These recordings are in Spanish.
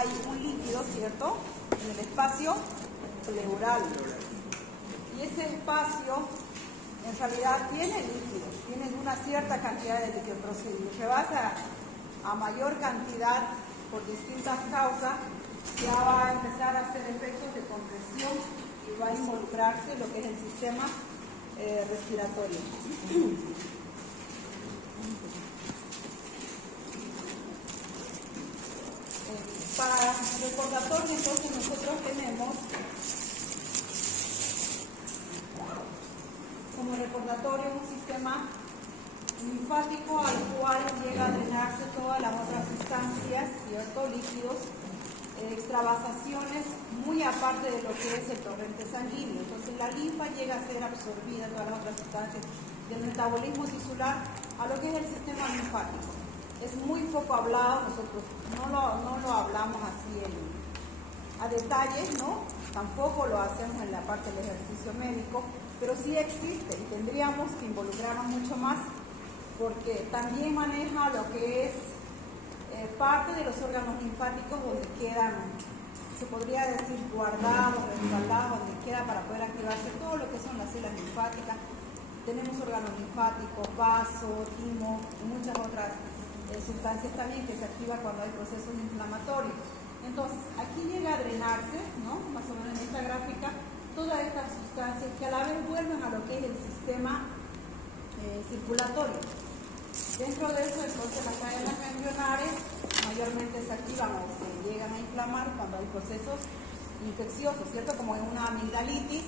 hay un líquido, ¿cierto?, en el espacio pleural. Y ese espacio en realidad tiene líquido, tiene una cierta cantidad de líquido, pero si se basa a mayor cantidad por distintas causas, ya va a empezar a hacer efectos de compresión y va a involucrarse lo que es el sistema respiratorio. Para recordatorio, entonces nosotros tenemos como recordatorio un sistema linfático al cual llega a drenarse todas las otras sustancias, ¿cierto?, líquidos, extravasaciones, muy aparte de lo que es el torrente sanguíneo. Entonces la linfa llega a ser absorbida, todas las otras sustancias del metabolismo tisular, a lo que es el sistema linfático. Es muy poco hablado, nosotros no lo hablamos así a detalles, ¿no? Tampoco lo hacemos en la parte del ejercicio médico, pero sí existe y tendríamos que involucrarnos mucho más porque también maneja lo que es parte de los órganos linfáticos donde quedan, se podría decir, guardados, respaldados, donde queda para poder activarse todo lo que son las células linfáticas. Tenemos órganos linfáticos, vaso, timo y muchas otras sustancias también que se activan cuando hay procesos inflamatorios. Entonces, aquí llega a drenarse, ¿no?, más o menos en esta gráfica, todas estas sustancias que a la vez vuelven a lo que es el sistema circulatorio. Dentro de eso, entonces, las cadenas ganglionares mayormente se activan o se llegan a inflamar cuando hay procesos infecciosos, ¿cierto? Como en una amigdalitis,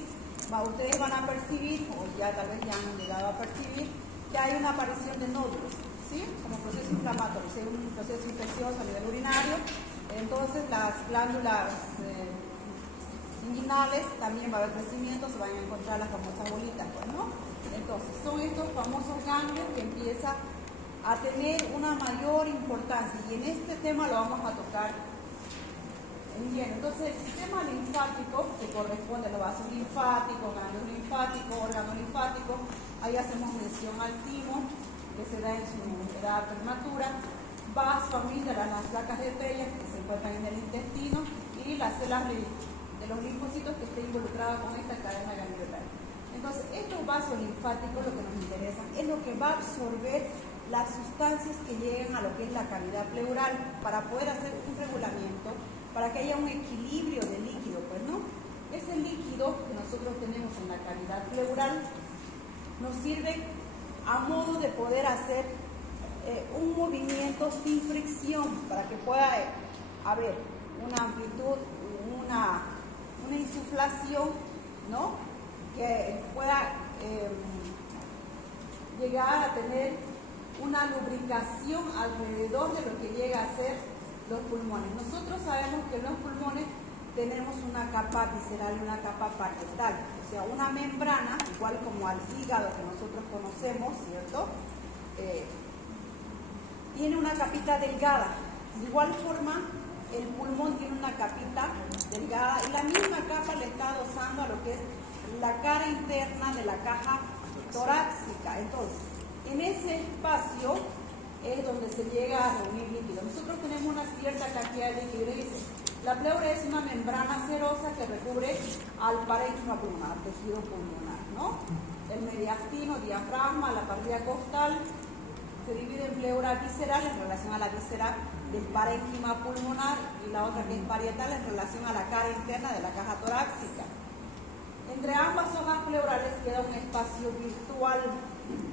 ustedes van a percibir, o ya tal vez ya han llegado a percibir, que hay una aparición de nódulos, ¿sí?, como proceso inflamatorio, si es un proceso infeccioso a nivel urinario. Entonces las glándulas inguinales también va a haber crecimiento, se van a encontrar las famosas bolitas, pues, ¿no? Entonces son estos famosos ganglios que empiezan a tener una mayor importancia y en este tema lo vamos a tocar bien. Entonces el sistema linfático, que corresponde a los vasos linfáticos, ganglios linfáticos, órganos linfáticos, ahí hacemos mención al timo, que se da en su edad prematura, vaso, amígdalas, las placas de Peyer que se encuentran en el intestino y las células de los linfocitos que estén involucradas con esta cadena ganglionar. Entonces, estos vasos linfáticos, lo que nos interesa, es lo que va a absorber las sustancias que lleguen a lo que es la cavidad pleural para poder hacer un regulamiento, para que haya un equilibrio de líquido, pues, ¿no? Ese líquido que nosotros tenemos en la cavidad pleural nos sirve a modo de poder hacer un movimiento sin fricción para que pueda haber una amplitud, una insuflación, ¿no?, que pueda llegar a tener una lubricación alrededor de lo que llega a ser los pulmones. Nosotros sabemos que en los pulmones tenemos una capa visceral y una capa parietal, o sea, una membrana, igual como al hígado que nosotros conocemos, ¿cierto?, tiene una capita delgada. De igual forma, el pulmón tiene una capita delgada y la misma capa le está adosando a lo que es la cara interna de la caja torácica. Entonces, en ese espacio es donde se llega a reunir líquido. Nosotros tenemos una cierta cantidad de líquido. Dice, la pleura es una membrana serosa que recubre al parénquima pulmonar, tejido pulmonar, ¿no? El mediastino, diafragma, la parrilla costal, se divide en pleura visceral en relación a la víscera del parénquima pulmonar y la otra que es parietal en relación a la cara interna de la caja torácica. Entre ambas hojas pleurales queda un espacio virtual.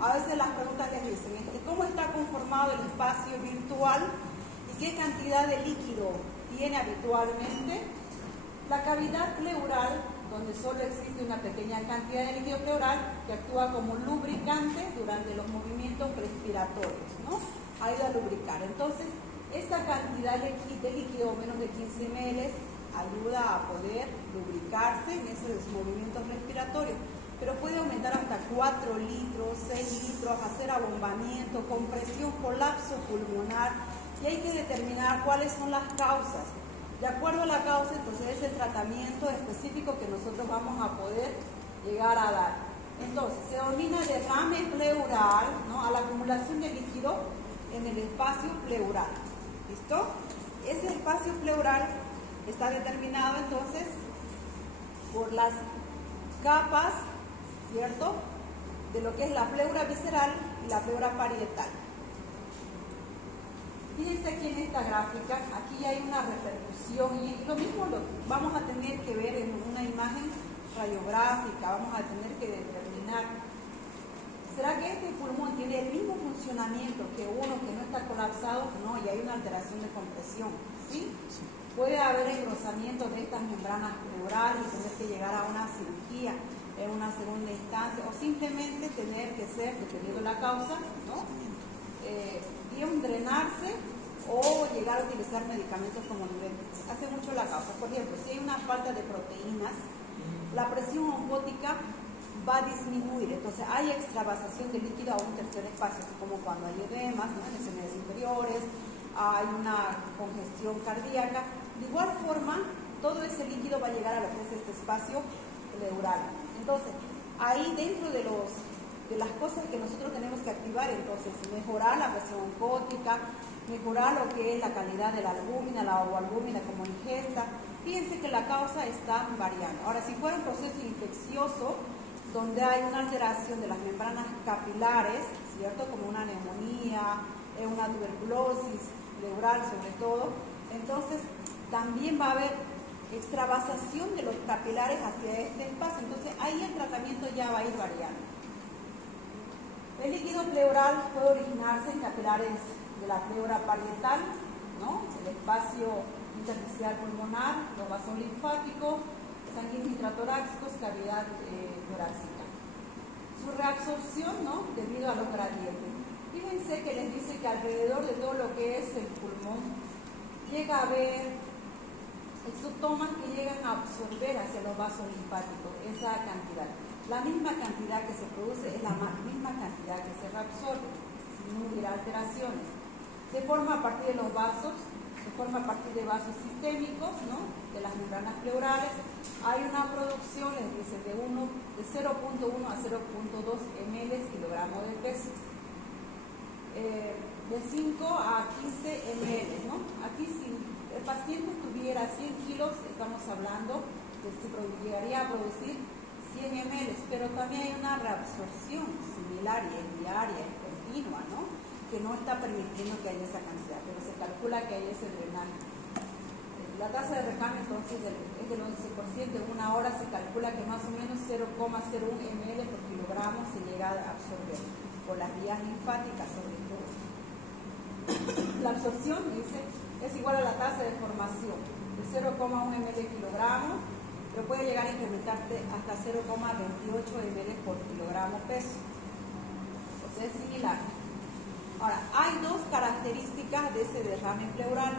A veces las preguntas que dicen es que ¿cómo está conformado el espacio virtual y qué cantidad de líquido tiene habitualmente? La cavidad pleural, donde solo existe una pequeña cantidad de líquido pleural que actúa como lubricante durante los movimientos respiratorios, ¿no? Ayuda a lubricar. Entonces, esta cantidad de líquido, menos de 15 ml, ayuda a poder lubricarse en esos movimientos respiratorios, pero puede aumentar hasta 4 litros, 6 litros, hacer abombamiento, compresión, colapso pulmonar, y hay que determinar cuáles son las causas. De acuerdo a la causa, entonces es el tratamiento específico que nosotros vamos a poder llegar a dar. Entonces, se denomina derrame pleural, ¿no?, a la acumulación de líquido en el espacio pleural. ¿Listo? ese espacio pleural está determinado entonces por las capas, ¿cierto?, de lo que es la pleura visceral y la pleura parietal. Fíjense aquí en esta gráfica, aquí hay una repercusión y lo mismo lo vamos a tener que ver en una imagen radiográfica, vamos a tener que determinar, ¿será que este pulmón tiene el mismo funcionamiento que uno que no está colapsado? No, y hay una alteración de compresión, ¿sí? Puede haber engrosamiento de estas membranas pleurales y tener que llegar a una cirugía en una segunda instancia, o simplemente tener que ser, dependiendo de la causa, ¿no?, bien drenarse o llegar a utilizar medicamentos como diuréticos. Hace mucho la causa. Por ejemplo, si hay una falta de proteínas, la presión oncótica va a disminuir, entonces hay extravasación de líquido a un tercer espacio, como cuando hay edemas, ¿no?, en extremidades inferiores, hay una congestión cardíaca. De igual forma, todo ese líquido va a llegar a lo que es este espacio pleural. Entonces, ahí dentro de las cosas que nosotros tenemos que activar, entonces, mejorar la presión oncótica, mejorar lo que es la calidad de la albúmina, la ovoalbúmina como ingesta. Fíjense que la causa está variando. Ahora, si fuera un proceso infeccioso, donde hay una alteración de las membranas capilares, ¿cierto?, como una neumonía, una tuberculosis pleural sobre todo, entonces también va a haber extravasación de los capilares hacia este espacio, entonces ahí el tratamiento ya va a ir variando. El líquido pleural puede originarse en capilares de la pleura parietal, ¿no?, el espacio intersticial pulmonar, los vasos linfáticos, sanguíneos intratorácicos, cavidad torácica. Su reabsorción, ¿no?, debido a los gradientes. Fíjense que les dice que alrededor de todo lo que es el pulmón llega a haber exotomas que llegan a absorber hacia los vasos linfáticos esa cantidad. La misma cantidad que se produce es la misma cantidad que se reabsorbe, si no hubiera alteraciones. Se forma a partir de los vasos, se forma a partir de vasos sistémicos, ¿no?, de las membranas pleurales. Hay una producción, les dice, de 0.1 a 0.2 ml kilogramo de peso. De 5 a 15 ml, ¿no? Aquí si el paciente tuviera 100 kilos, estamos hablando de que llegaría a producir 100 ml, pero también hay una reabsorción similar y es diaria, es continua, ¿no?, que no está permitiendo que haya esa cantidad, pero se calcula que hay ese drenaje. La tasa de recambio entonces es del 11%, en una hora se calcula que más o menos 0,01 ml por kilogramo se llega a absorber por las vías linfáticas sobre todo. La absorción, dice, es igual a la tasa de formación de 0,1 ml kilogramo, pero puede llegar a incrementarse hasta 0,28 ml por kilogramo peso. O sea, es similar. Ahora, hay dos características de ese derrame pleural,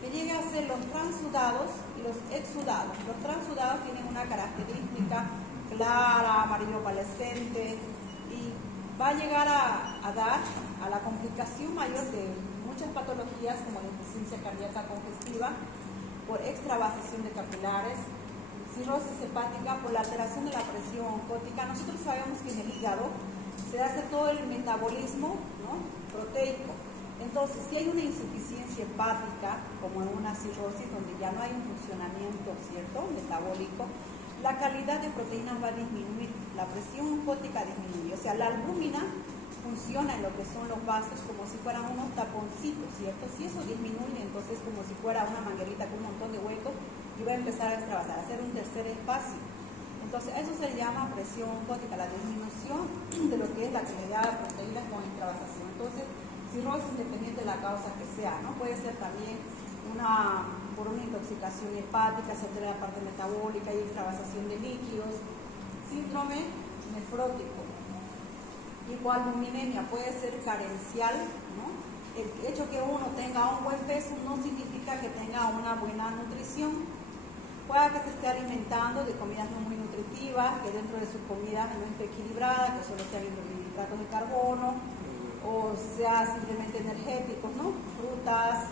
que llega a ser los transudados y los exudados. Los transudados tienen una característica clara, amarillo opalescente, y va a llegar a dar a la complicación mayor de muchas patologías como la insuficiencia cardíaca congestiva por extravasación de capilares, cirrosis hepática por la alteración de la presión oncótica. Nosotros sabemos que en el hígado se hace todo el metabolismo, ¿no?, proteico. Entonces, si hay una insuficiencia hepática, como en una cirrosis donde ya no hay un funcionamiento, ¿cierto?, metabólico, la calidad de proteínas va a disminuir, la presión oncótica disminuye. O sea, la albúmina funciona en lo que son los vasos como si fueran unos taponcitos, ¿cierto? Si eso disminuye, entonces como si fuera una manguerita con un montón de huecos y va a empezar a extravasar, a hacer un tercer espacio. Entonces, eso se llama presión oncótica, la disminución de lo que es la calidad de proteínas con extravasación. Entonces, cirrosis independiente de la causa que sea, ¿no? Puede ser también por una intoxicación hepática, se altera la parte metabólica y extravasación de líquidos. Síndrome nefrótico, hipoalbuminemia, puede ser carencial, ¿no? El hecho que uno tenga un buen peso no significa que tenga una buena nutrición. Puede que se esté alimentando de comidas no muy nutritivas, que dentro de sus comidas no esté equilibrada, que solo sean hidratos de carbono, o sea simplemente energéticos, ¿no? Frutas,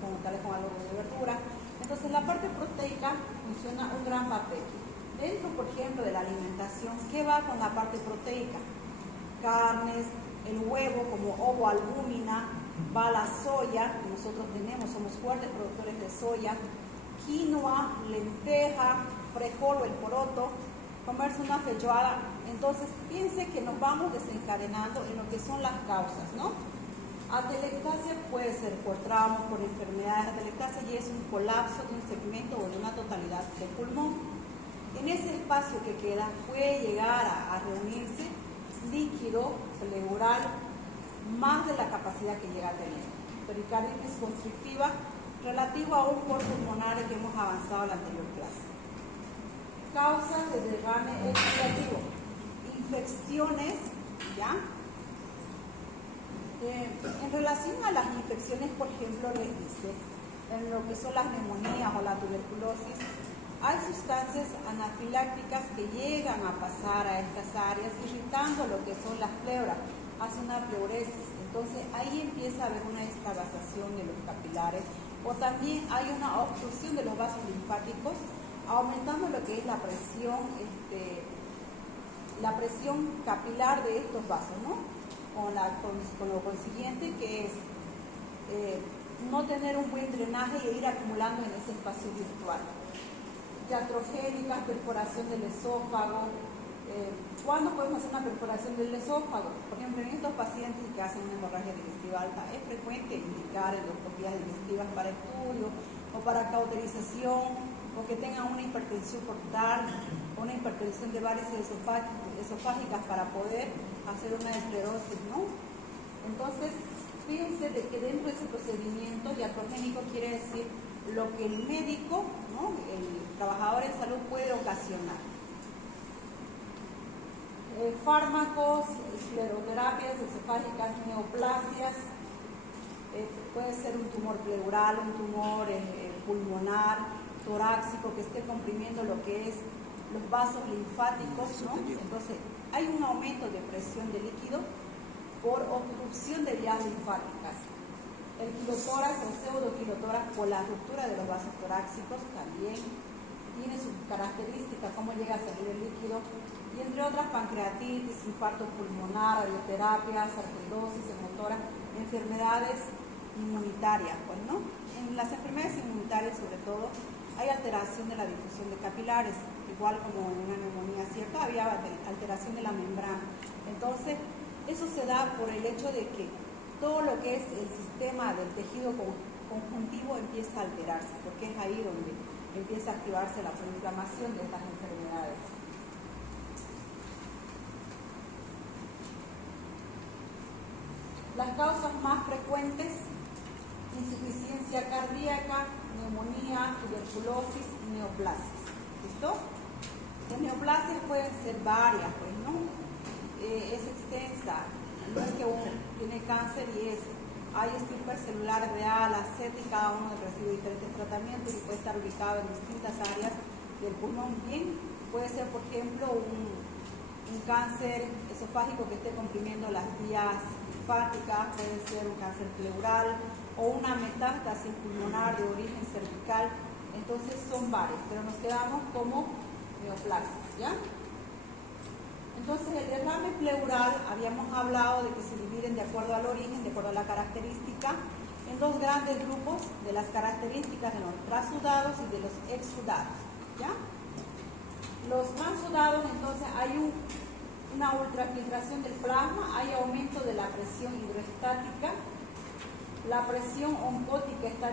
como tales con algo de verdura. Entonces la parte proteica funciona un gran papel. Dentro, por ejemplo, de la alimentación, ¿qué va con la parte proteica? Carnes, el huevo como ovoalbúmina, va la soya, nosotros somos fuertes productores de soya, quinoa, lenteja, frijol o el poroto, comerse una feijoada. Entonces, piense que nos vamos desencadenando en lo que son las causas, ¿no? Atelectasia puede ser por traumas, por enfermedades. Atelectasia ya es un colapso de un segmento o de una totalidad del pulmón. En ese espacio que queda puede llegar a reunirse líquido pleural más de la capacidad que llega a tener. Pericarditis constrictiva relativo a un cor pulmonar que hemos avanzado en la anterior clase. Causas de derrame expirativo. Infecciones, ¿ya? En relación a las infecciones, por ejemplo, les dice, en lo que son las neumonías o la tuberculosis, hay sustancias anafilácticas que llegan a pasar a estas áreas, irritando lo que son las pleuras, hace una pleuresis. Entonces, ahí empieza a haber una extravasación de los capilares, o también hay una obstrucción de los vasos linfáticos, aumentando lo que es la presión capilar de estos vasos, ¿no? Con lo consiguiente que es no tener un buen drenaje e ir acumulando en ese espacio virtual. Iatrogénicas, perforación del esófago. ¿Cuándo podemos hacer una perforación del esófago? Por ejemplo, en estos pacientes que hacen una hemorragia digestiva alta, es frecuente indicar endoscopías digestivas para estudio o para cauterización, o que tengan una hipertensión portal, o una hipertensión de varices esofágicas para poder hacer una esclerosis, ¿no? Entonces, fíjense de que dentro de ese procedimiento iatrogénico quiere decir lo que el médico, ¿no?, el trabajador en salud puede ocasionar. Fármacos, escleroterapias esofágicas, neoplasias, puede ser un tumor pleural, un tumor pulmonar, torácico, que esté comprimiendo lo que es los vasos linfáticos, ¿no? Entonces, hay un aumento de presión de líquido por obstrucción de vías linfáticas. El quilotórax o pseudoquilotórax por la ruptura de los vasos torácicos también tiene su característica, cómo llega a salir el líquido, y entre otras pancreatitis, infarto pulmonar, radioterapias, arteridosis, hemotora, enfermedades inmunitarias, pues, ¿no? En las enfermedades inmunitarias, sobre todo, hay alteración de la difusión de capilares, igual como en una neumonía, ¿cierto? Había alteración de la membrana. Entonces, eso se da por el hecho de que todo lo que es el sistema del tejido conjuntivo empieza a alterarse, porque es ahí donde empieza a activarse la inflamación de estas enfermedades. Las causas más frecuentes: insuficiencia cardíaca, neumonía, tuberculosis y neoplasias. ¿Listo? Las neoplasias pueden ser varias, pues, ¿no? Es extensa. No es que uno tiene cáncer y hay estirpe celular real, ascética, cada uno recibe diferentes tratamientos y puede estar ubicado en distintas áreas del pulmón. Bien, puede ser, por ejemplo, un cáncer esofágico que esté comprimiendo las vías linfáticas, puede ser un cáncer pleural o una metástasis pulmonar de origen cervical. Entonces son varios, pero nos quedamos como neoplasias, ¿ya? Entonces, el derrame pleural, habíamos hablado de que se dividen de acuerdo al origen, de acuerdo a la característica, en dos grandes grupos, de las características de los transudados y de los exsudados, ¿ya? Los transudados, entonces, hay una ultrafiltración del plasma, hay aumento de la presión hidroestática, la presión oncótica está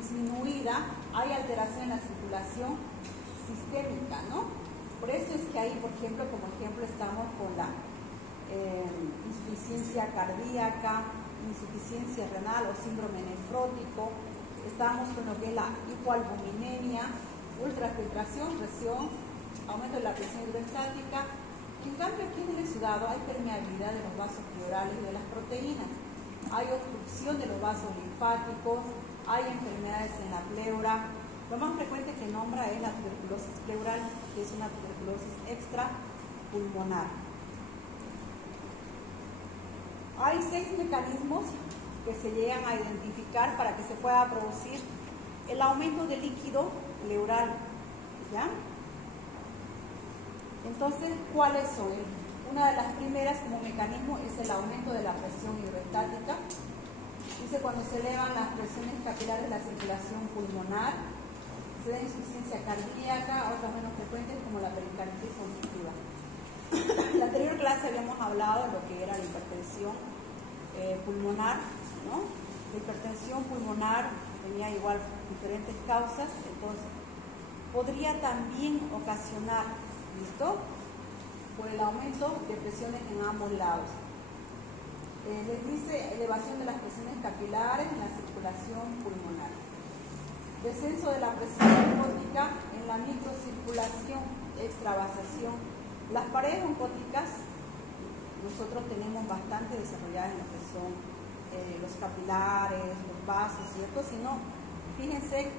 disminuida, hay alteración en la circulación sistémica, ¿no? Por eso es que ahí, por ejemplo, como ejemplo, estamos con la insuficiencia cardíaca, insuficiencia renal o síndrome nefrótico, estamos con lo que es la hipoalbuminemia, ultrafiltración, presión, aumento de la presión hidroestática. En cambio, aquí en el exudado hay permeabilidad de los vasos pleurales y de las proteínas, hay obstrucción de los vasos linfáticos, hay enfermedades en la pleura. Lo más frecuente que nombra es la tuberculosis pleural, que es una tuberculosis extrapulmonar. Hay 6 mecanismos que se llegan a identificar para que se pueda producir el aumento de líquido pleural, ¿ya? Entonces, ¿cuáles son? Una de las primeras como mecanismo es el aumento de la presión hidroestática. Y Dice cuando se elevan las presiones capilares de la circulación pulmonar, se da insuficiencia cardíaca, otras menos frecuentes como la pericarditis congestiva. En la anterior clase habíamos hablado de lo que era la hipertensión pulmonar, ¿no? La hipertensión pulmonar tenía igual diferentes causas, entonces podría también ocasionar, ¿listo?, por el aumento de presiones en ambos lados. Les dice elevación de las presiones capilares en la circulación pulmonar. Descenso de la presión oncótica en la microcirculación, extravasación. Las paredes oncóticas nosotros tenemos bastante desarrolladas en lo que son los capilares, los vasos, ¿cierto? Si no, fíjense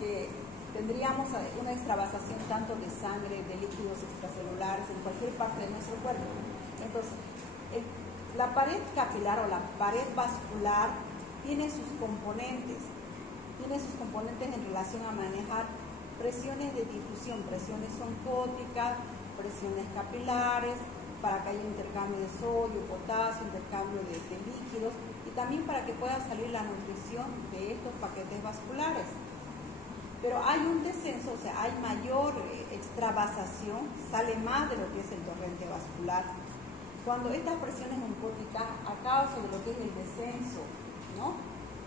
que tendríamos una extravasación tanto de sangre, de líquidos extracelulares en cualquier parte de nuestro cuerpo. Entonces, la pared capilar o la pared vascular tiene sus componentes en relación a manejar presiones de difusión, presiones oncóticas, presiones capilares, para que haya intercambio de sodio, potasio, intercambio de líquidos y también para que pueda salir la nutrición de estos paquetes vasculares. Pero hay un descenso, o sea, hay mayor extravasación, sale más de lo que es el torrente vascular. Cuando estas presiones oncóticas, a causa de lo que es el descenso, ¿no?,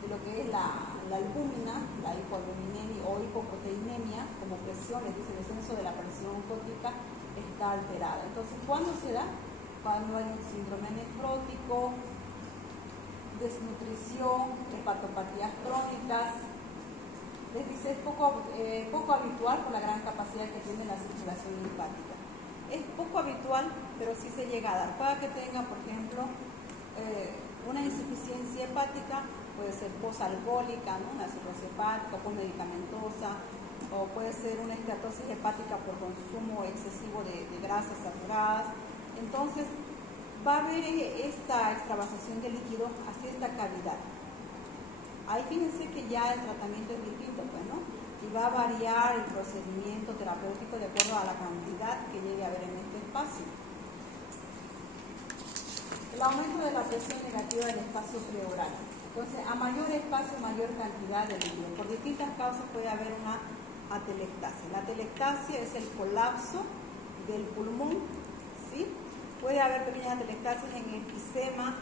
de lo que es la albúmina, la hipoalbuminemia o hipoproteinemia, como presión, es decir, el descenso de la presión oncótica está alterada. Entonces, ¿cuándo se da? Cuando hay un síndrome nefrótico, desnutrición, hepatopatías crónicas. Les dice, es poco habitual por la gran capacidad que tiene la circulación linfática. Es poco habitual, pero sí se llega a dar. Puede que tenga, por ejemplo, una insuficiencia hepática, puede ser posalcohólica, ¿no?, una cirrosis hepática, posmedicamentosa, o puede ser una esteatosis hepática por consumo excesivo de grasas saturadas. Entonces, va a haber esta extravasación de líquidos hacia esta cavidad. Ahí fíjense que ya el tratamiento es distinto, pues, ¿no? Y va a variar el procedimiento terapéutico de acuerdo a la cantidad que llegue a haber en este espacio. El aumento de la presión negativa del espacio pleural. Entonces, a mayor espacio, mayor cantidad de líquido. Por distintas causas puede haber una atelectasia. La atelectasia es el colapso del pulmón, ¿sí? Puede haber pequeñas atelectasias en el enfisema.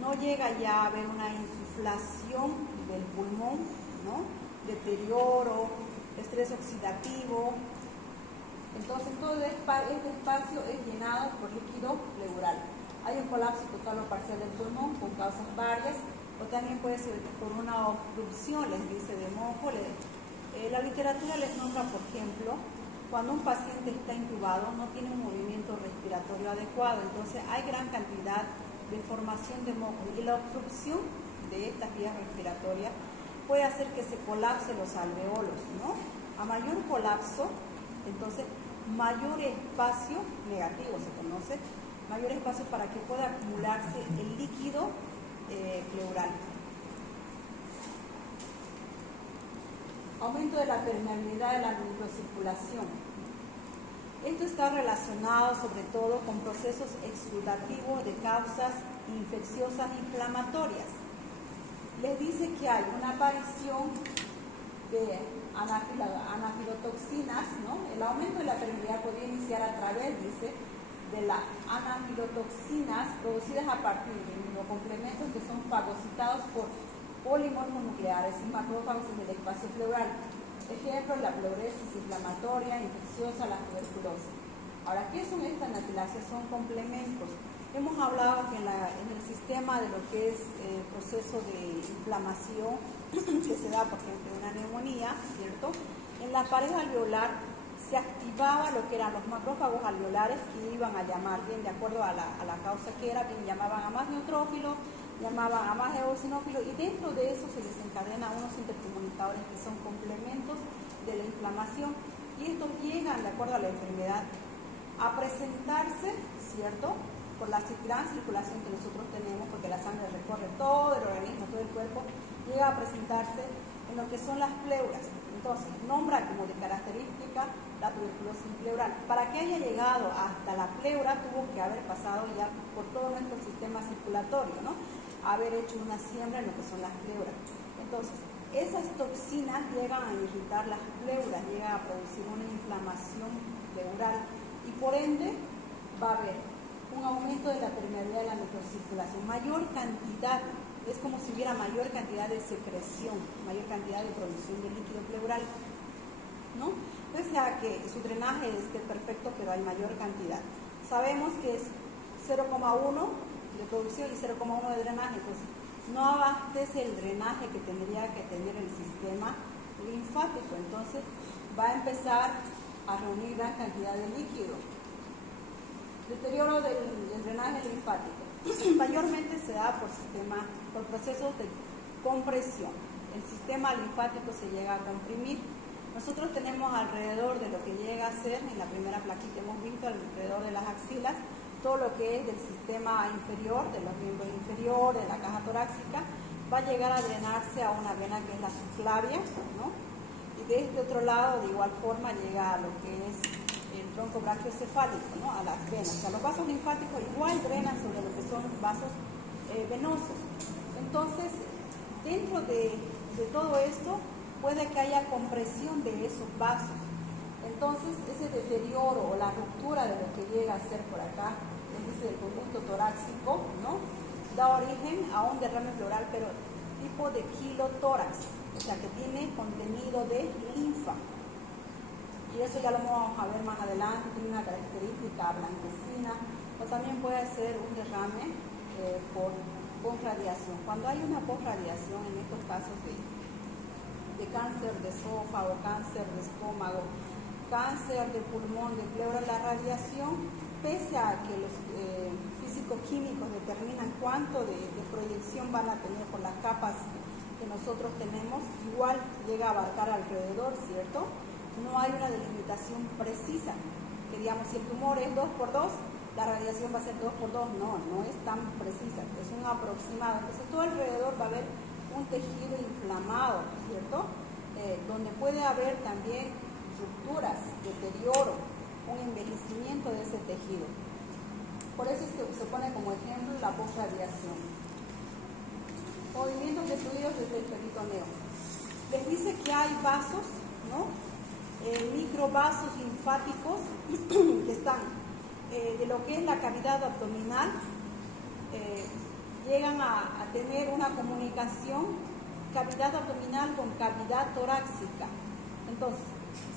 No llega ya a haber una insuflación del pulmón, ¿no?, deterioro, estrés oxidativo. Entonces todo este espacio es llenado por líquido pleural. Hay un colapso total o parcial del pulmón con causas varias, o también puede ser por una obstrucción, les dice, de moco. La literatura les nombra, por ejemplo, cuando un paciente está intubado no tiene un movimiento respiratorio adecuado, entonces hay gran cantidad de formación de moco, y la obstrucción de estas vías respiratorias puede hacer que se colapsen los alveolos, ¿no? A mayor colapso, entonces mayor espacio negativo se conoce, mayor espacio para que pueda acumularse el líquido pleural. Aumento de la permeabilidad de la microcirculación. Esto está relacionado sobre todo con procesos exudativos de causas infecciosas inflamatorias. Les dice que hay una aparición de anafilotoxinas, ¿no? El aumento de la permeabilidad podría iniciar a través, dice, de las anafilotoxinas producidas a partir de inmunocomplementos que son fagocitados por polimorfos nucleares y macrófagos en el espacio pleural. Ejemplos, la pleuresis inflamatoria, infecciosa, la tuberculosis. Ahora, ¿qué son estas anafilaxias? Son complementos. Hemos hablado que en el sistema de lo que es el proceso de inflamación que se da, por ejemplo, en una neumonía, ¿cierto? En la pared alveolar se activaba lo que eran los macrófagos alveolares, que iban a llamar, bien de acuerdo a la causa que era, bien llamaban a más neutrófilos, llamaban a más eosinófilos, y dentro de eso se desencadena unos intercomunicadores que son complementos de la inflamación, y estos llegan, de acuerdo a la enfermedad, a presentarse, ¿cierto?, por la gran circulación que nosotros tenemos, porque la sangre recorre todo el organismo, todo el cuerpo, llega a presentarse en lo que son las pleuras. Entonces, nombra como de característica la tuberculosis pleural. Para que haya llegado hasta la pleura, tuvo que haber pasado ya por todo nuestro sistema circulatorio, ¿no? haber hecho una siembra en lo que son las pleuras. Entonces, esas toxinas llegan a irritar las pleuras, llegan a producir una inflamación pleural y por ende va a haber un aumento de la permeabilidad de la microcirculación, mayor cantidad, es como si hubiera mayor cantidad de secreción, mayor cantidad de producción de líquido pleural, ¿no? Pese a que su drenaje esté perfecto, pero hay mayor cantidad. Sabemos que es 0,1 de producción y 0,1 de drenaje, entonces no abastece el drenaje que tendría que tener el sistema linfático, entonces va a empezar a reunir gran cantidad de líquido. Deterioro del drenaje linfático mayormente se da por procesos de compresión. El sistema linfático se llega a comprimir. Nosotros tenemos alrededor de lo que llega a ser, en la primera plaquita hemos visto alrededor de las axilas, todo lo que es del sistema inferior, de los miembros inferiores, de la caja torácica, va a llegar a drenarse a una vena que es la subclavia, ¿no? Y de este otro lado, de igual forma, llega a lo que es el tronco brachiocefálico, ¿no? A las venas. O sea, los vasos linfáticos igual drenan sobre lo que son vasos venosos. Entonces, dentro de todo esto, puede que haya compresión de esos vasos. Entonces, ese deterioro o la ruptura de lo que llega a ser por acá, es decir, el conducto torácico, ¿no? Da origen a un derrame pleural, pero tipo de quilotórax, o sea, que tiene contenido de linfa. Y eso ya lo vamos a ver más adelante, tiene una característica blanquecina, o también puede ser un derrame por posradiación. Cuando hay una posradiación, en estos casos de cáncer de esófago, cáncer de estómago, cáncer de pulmón, de pleura, la radiación, pese a que los físico-químicos determinan cuánto de proyección van a tener por las capas que nosotros tenemos, igual llega a abarcar alrededor, ¿cierto? No hay una delimitación precisa, que digamos, si el tumor es 2x2, la radiación va a ser 2x2, no es tan precisa, es un aproximado. Entonces todo alrededor va a haber un tejido inflamado, ¿cierto? Donde puede haber también rupturas, deterioro, un envejecimiento de ese tejido. Por eso es que se pone como ejemplo la posradiación. Movimientos de fluidos desde el peritoneo. Les dice que hay vasos, ¿no? Microvasos linfáticos que están de lo que es la cavidad abdominal, llegan a tener una comunicación cavidad abdominal con cavidad torácica. Entonces,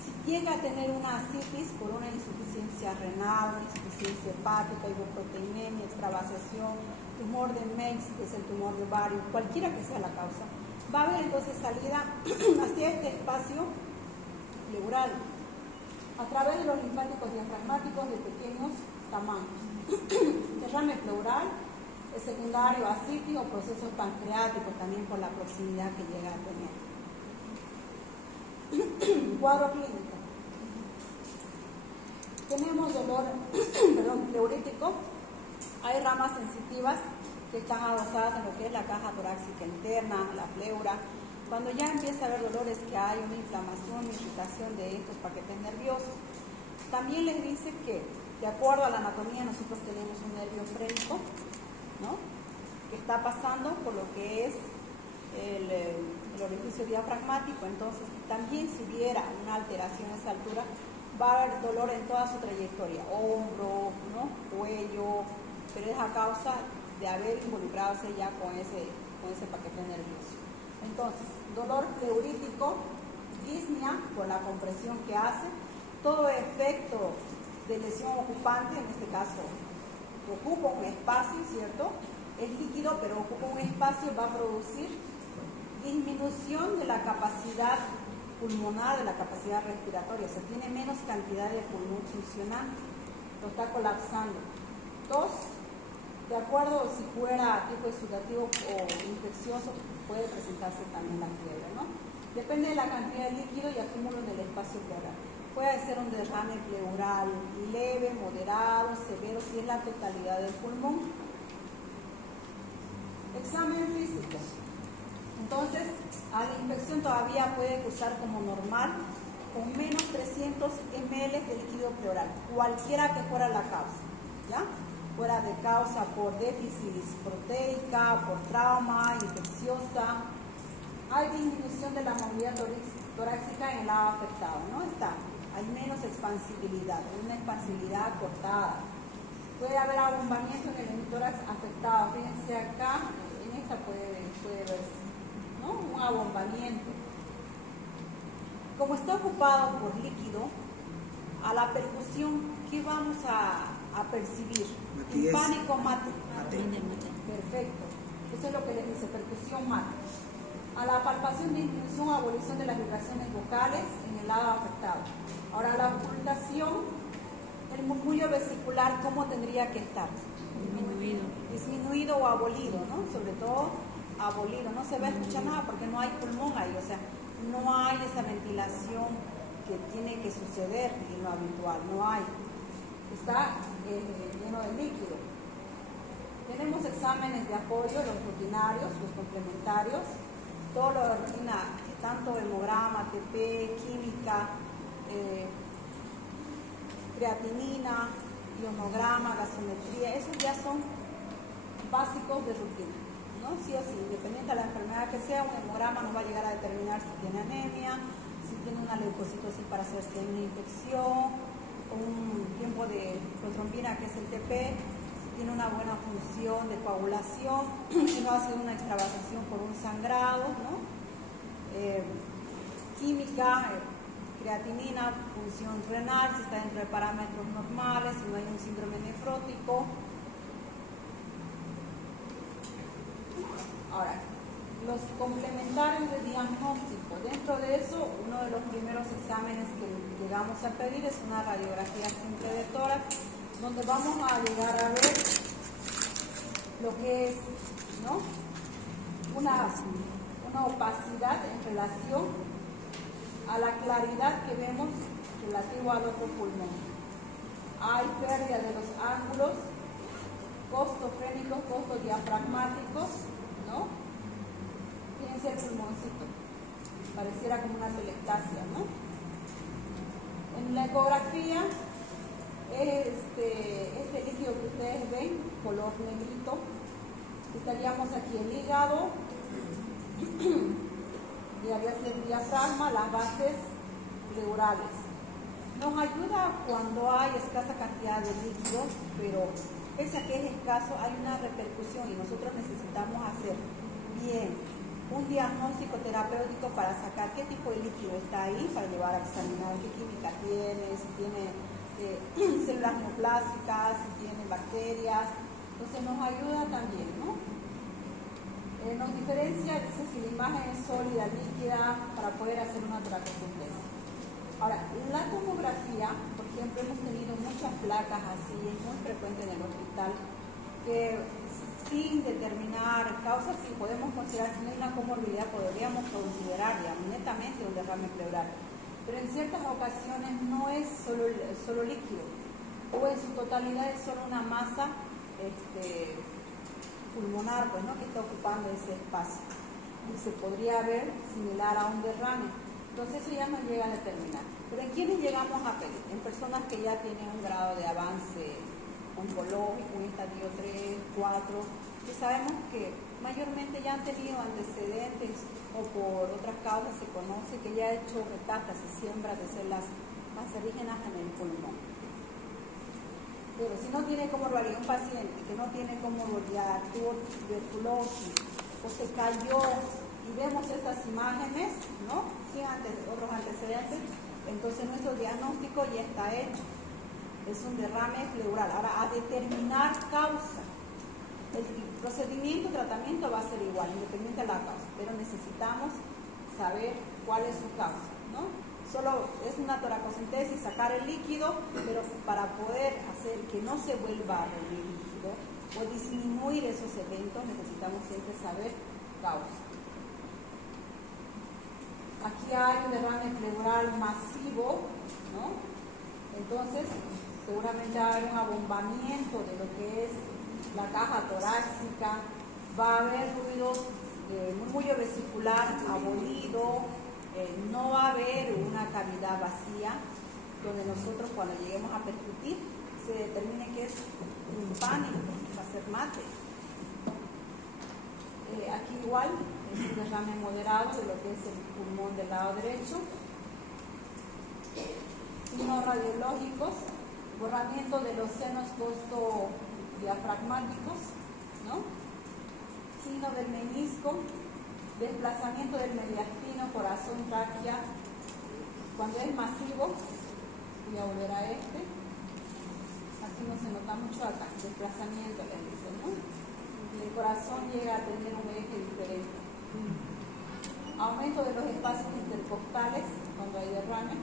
si llega a tener una ascitis por una insuficiencia renal, una insuficiencia hepática, hipoproteinemia, extravasación, tumor de Meigs, que es el tumor de ovario, cualquiera que sea la causa, va a haber entonces salida hacia este espacio pleural a través de los linfáticos diafragmáticos de pequeños tamaños. Derrame pleural es secundario a ascitis o procesos pancreáticos también por la proximidad que llega a tener. Cuadro clínico. Tenemos dolor pleurítico. Hay ramas sensitivas que están adosadas en lo que es la caja torácica interna, la pleura. Cuando ya empieza a haber dolores, que hay una inflamación, irritación de estos paquetes nerviosos. También les dice que, de acuerdo a la anatomía, nosotros tenemos un nervio frénico, ¿no? Que está pasando por lo que es el orificio diafragmático. Entonces, también si hubiera una alteración a esa altura, va a haber dolor en toda su trayectoria, hombro, ¿no? Cuello, pero es a causa de haber involucrado ya con ese paquete nervioso. Entonces, dolor pleurítico, disnea por la compresión que hace, todo efecto de lesión ocupante, en este caso ocupa un espacio, ¿cierto? Es líquido, pero ocupa un espacio, va a producir disminución de la capacidad pulmonar, de la capacidad respiratoria, o sea, tiene menos cantidad de pulmón funcionando, lo está colapsando. Tos, de acuerdo si fuera tipo exudativo o infeccioso, puede presentarse también la fiebre, ¿no? Depende de la cantidad de líquido y acúmulo en el espacio pleural. Puede ser un derrame pleural leve, moderado, severo, si es la totalidad del pulmón. Examen físico. Entonces, a la infección todavía puede cursar como normal, con menos 300 ml de líquido pleural, cualquiera que fuera la causa, ¿ya? fuera de causa por déficit proteica, por trauma, infecciosa. Hay disminución de la movilidad torácica en el lado afectado, ¿no? Hay menos expansibilidad, una expansibilidad cortada. Puede haber abombamiento en el hemitórax afectado. Fíjense acá, en esta puede verse, ¿no? Un abombamiento. Como está ocupado por líquido, a la percusión, ¿qué vamos a percibir? Timpánico mate. Perfecto. Eso es lo que les dice, percusión mate. A la palpación, disminución o abolición de las vibraciones vocales en el lado afectado. Ahora, la ocultación, el murmullo vesicular, ¿cómo tendría que estar? Disminuido o abolido, ¿no? Sobre todo abolido. No se va a escuchar nada porque no hay pulmón ahí, o sea, no hay esa ventilación que tiene que suceder en lo habitual, no hay. Está lleno de líquido. Tenemos exámenes de apoyo, los rutinarios, los complementarios, todo lo de rutina, tanto hemograma, TP, química, creatinina, ionograma, gasometría, esos ya son básicos de rutina, ¿no? Sí o sí, independiente de la enfermedad que sea, un hemograma nos va a llegar a determinar si tiene anemia, si tiene una leucocitosis para hacer si hay una infección, un tiempo de protrombina que es el TP, si tiene una buena función de coagulación, si no ha sido una extravasación por un sangrado, ¿no? Química, creatinina, función renal, si está dentro de parámetros normales, si no hay un síndrome nefrótico. Ahora, los complementarios de diagnóstico. Dentro de eso, uno de los primeros exámenes que llegamos a pedir es una radiografía simple de tórax, donde vamos a llegar a ver lo que es, ¿no? una opacidad en relación a la claridad que vemos relativo al otro pulmón. Hay pérdida de los ángulos costofrénicos, costodiafragmáticos, ¿no? Fíjense el pulmoncito, pareciera como una telectasia, ¿no? En la ecografía, este líquido que ustedes ven, color negrito, estaríamos aquí el hígado, y había el diafragma, las bases pleurales. Nos ayuda cuando hay escasa cantidad de líquido, pero pese a que es escaso, hay una repercusión y nosotros necesitamos hacer bien un diagnóstico terapéutico para sacar qué tipo de líquido está ahí, para llevar a examinar qué química tiene, si tiene células neoplásicas, si tiene bacterias. Entonces nos ayuda también, ¿no? Nos diferencia, dice, si la imagen es sólida, líquida, para poder hacer una toracocentesis. Ahora, la tomografía, por ejemplo, hemos tenido muchas placas así, es muy frecuente en el hospital, que sin determinar causas, si podemos considerar, si no hay una comorbilidad, podríamos considerar ya netamente un derrame pleural. Pero en ciertas ocasiones no es solo líquido, o en su totalidad es solo una masa pulmonar, pues, ¿no? Que está ocupando ese espacio. Y se podría ver similar a un derrame. Entonces eso ya nos llega a determinar. Pero ¿en quiénes llegamos a pedir? En personas que ya tienen un grado de avance oncológico, un estadio 3, 4, que sabemos que mayormente ya han tenido antecedentes o por otras causas se conoce que ya ha hecho metástasis, siembras de células cancerígenas en el pulmón. Pero si no tiene comorbilidad, un paciente que no tiene comorbilidad, tuvo tuberculosis o se cayó y vemos estas imágenes, ¿no? Sin otros antecedentes, entonces nuestro diagnóstico ya está hecho. Es un derrame pleural. Ahora, a determinar causa. El procedimiento, tratamiento va a ser igual, independiente de la causa, pero necesitamos saber cuál es su causa, ¿no? Solo es una toracocentesis, sacar el líquido, pero para poder hacer que no se vuelva a reunir líquido o disminuir esos eventos, necesitamos siempre saber causa. Aquí hay un derrame pleural masivo, ¿no? Entonces, seguramente va a haber un abombamiento de lo que es la caja torácica, va a haber ruidos de murmullo vesicular abolido, no va a haber una cavidad vacía donde nosotros cuando lleguemos a percutir se determine que es timpánico, va a ser mate. Aquí igual es un derrame moderado de lo que es el pulmón del lado derecho. Signos radiológicos, borramiento de los senos costodiafragmáticos, ¿no? Signo del menisco, desplazamiento del mediastino, corazón, tráquea. Cuando es masivo, voy a volver a este. Aquí no se nota mucho acá, desplazamiento, les dice, ¿no? El corazón llega a tener un eje diferente. Aumento de los espacios intercostales cuando hay derrame.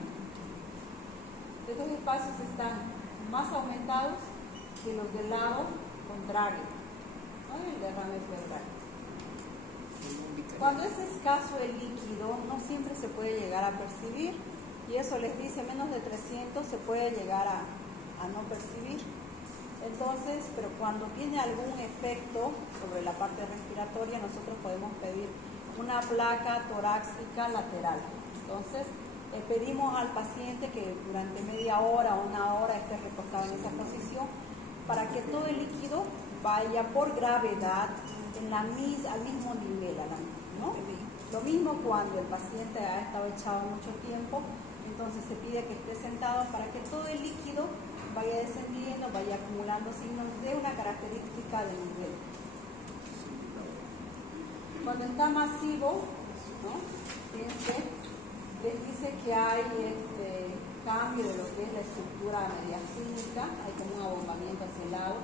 Estos espacios están más aumentados que los del lado contrario, ¿no? El derrame pleural. Cuando es escaso el líquido, no siempre se puede llegar a percibir, y eso les dice menos de 300 se puede llegar a no percibir. Entonces, pero cuando tiene algún efecto sobre la parte respiratoria, nosotros podemos pedir una placa torácica lateral. Entonces, pedimos al paciente que durante media hora o una hora esté recostado en esa posición para que todo el líquido vaya por gravedad al mismo nivel, ¿no? Lo mismo cuando el paciente ha estado echado mucho tiempo, entonces se pide que esté sentado para que todo el líquido vaya descendiendo, vaya acumulando signos de una característica de nivel. Cuando está masivo, ¿no? Fíjense, les dice que hay cambio de lo que es la estructura mediastínica, hay como un abombamiento hacia el lado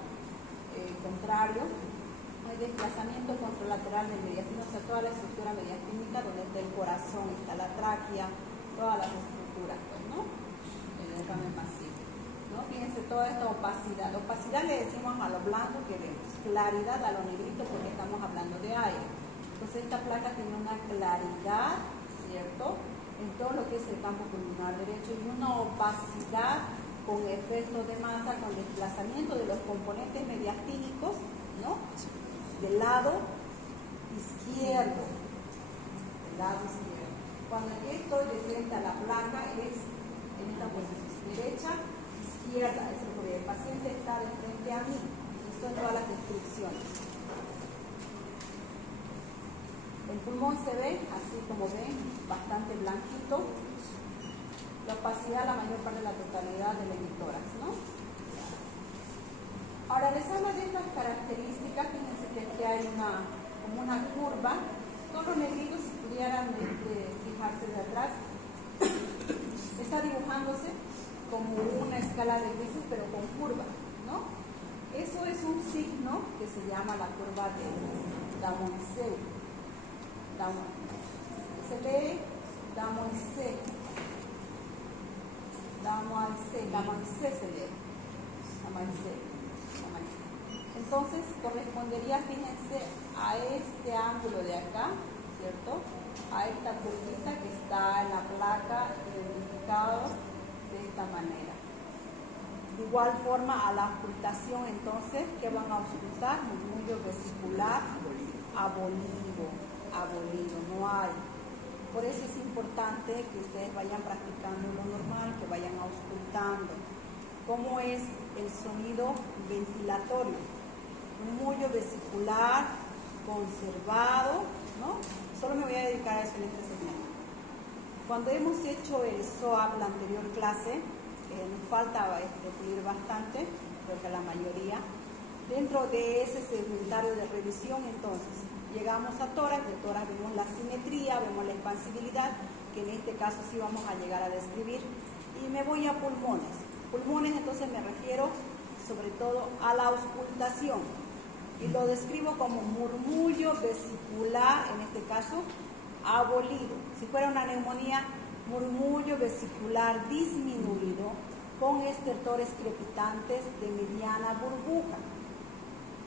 contrario, hay desplazamiento contralateral del mediastino, o sea, toda la estructura mediastínica donde está el corazón, está la tráquea, todas las estructuras, pues, ¿no? El derrame masivo, ¿no? Fíjense toda esta opacidad. La opacidad le decimos a lo blanco que vemos, claridad a lo negrito porque estamos hablando de aire. Entonces esta placa tiene una claridad, ¿cierto?, en todo lo que es el campo pulmonar derecho y una opacidad con efectos de masa, con desplazamiento de los componentes mediastínicos, ¿no?, del lado izquierdo. Del lado izquierdo. Cuando yo estoy de frente a la placa es en esta posición, derecha, izquierda, es porque el paciente está de frente a mí. Esto en todas las descripciones. El pulmón se ve, así como ven, bastante blanquito. La opacidad, la mayor parte de la totalidad del hemitórax, ¿no? Ahora les hablo de estas características. Fíjense que aquí hay como una curva. Todos los negritos, si pudieran fijarse de atrás, está dibujándose como una escala de grises, pero con curva, ¿no? Eso es un signo que se llama la curva de Damoiseau. Se lee Damoiseau. Damoiseau se lee. Damoiseau. Entonces correspondería, fíjense, a este ángulo de acá, ¿cierto?, a esta curvita que está en la placa, identificado de esta manera. De igual forma a la auscultación, entonces, ¿qué van a auscultar? Murmullo vesicular abolido, no hay. Por eso es importante que ustedes vayan practicando lo normal, que vayan auscultando. ¿Cómo es el sonido ventilatorio? Murmullo vesicular conservado, ¿no? Solo me voy a dedicar a eso en este segmento. Cuando hemos hecho el SOAP, la anterior clase, nos falta pulir bastante, creo que la mayoría. Dentro de ese segmentario de revisión, entonces, llegamos a tórax, de tórax vemos la simetría, vemos la expansibilidad, que en este caso sí vamos a llegar a describir. Y me voy a pulmones. Pulmones, entonces me refiero sobre todo a la auscultación. Y lo describo como murmullo vesicular, en este caso, abolido. Si fuera una neumonía, murmullo vesicular disminuido con estertores crepitantes de mediana burbuja.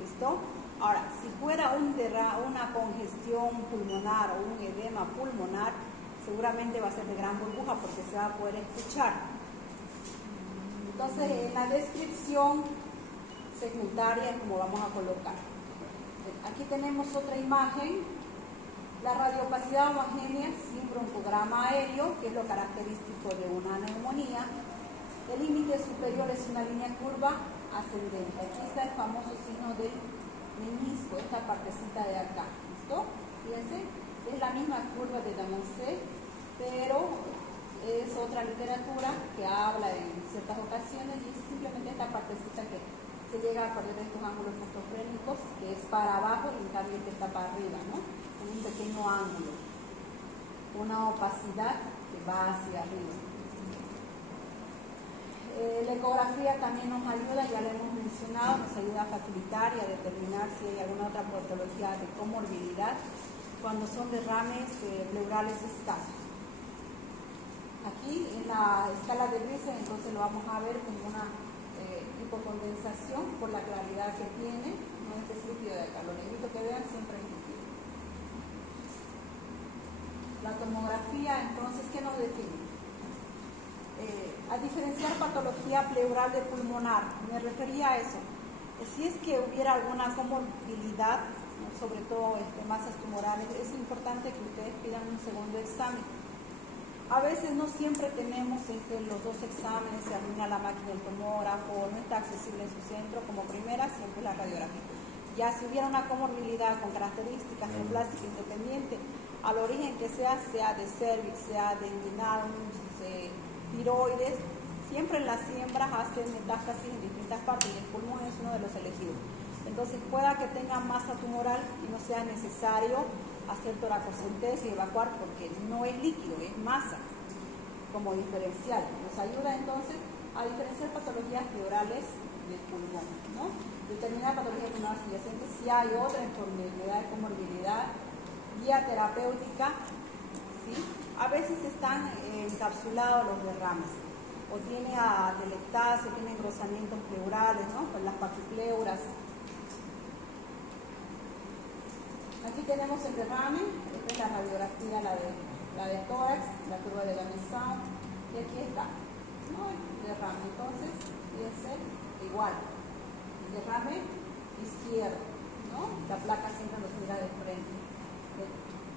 ¿Listo? Ahora, si fuera una congestión pulmonar o un edema pulmonar, seguramente va a ser de gran burbuja porque se va a poder escuchar. Entonces, en la descripción segmentaria es como vamos a colocar. Aquí tenemos otra imagen, la radioopacidad homogénea sin broncograma aéreo, que es lo característico de una neumonía. El límite superior es una línea curva ascendente. Aquí está el famoso signo del menisco, esta partecita de acá. ¿Listo? Fíjense, es la misma curva de Damascene, pero es otra literatura que habla en ciertas ocasiones y es simplemente esta partecita que se llega a perder estos ángulos fotofrénicos, que es para abajo y en cambio que está para arriba, ¿no? Con un pequeño ángulo, una opacidad que va hacia arriba. La ecografía también nos ayuda, ya lo hemos mencionado, nos ayuda a facilitar y a determinar si hay alguna otra patología de comorbilidad cuando son derrames pleurales escasos. Aquí en la escala de Grisel entonces lo vamos a ver como una hipocondensación por la claridad que tiene, no este es líquido de acá, lo negrito que vean siempre es líquido. La tomografía entonces, ¿qué nos define? A diferenciar patología pleural de pulmonar, me refería a eso. Si es que hubiera alguna comorbilidad, ¿no? Sobre todo masas tumorales, es importante que ustedes pidan un segundo examen. A veces no siempre tenemos entre los dos exámenes, se arruina la máquina del tomógrafo, no está accesible en su centro, como primera siempre la radiografía. Ya si hubiera una comorbilidad con características neoplásticas independiente, al origen que sea de cervix, sea de inguinal, tiroides, siempre en las siembras hacen metástasis en distintas partes y el pulmón es uno de los elegidos. Entonces pueda que tenga masa tumoral y no sea necesario hacer toracocentesis y evacuar porque no es líquido, es masa como diferencial. Nos ayuda entonces a diferenciar patologías pleurales del pulmón, ¿no? Determinar patología pulmonar subyacente si hay otra enfermedad de comorbilidad, guía terapéutica, ¿sí? A veces están encapsulados los derrames, o tiene atelectasia, tiene engrosamientos pleurales, ¿no? Con las paquipleuras. Aquí tenemos el derrame, esta es la radiografía, la de tórax, la curva de Damascene, y aquí está, ¿no? El derrame. Entonces, fíjense, igual, el derrame izquierdo, ¿no? La placa siempre nos mira de frente.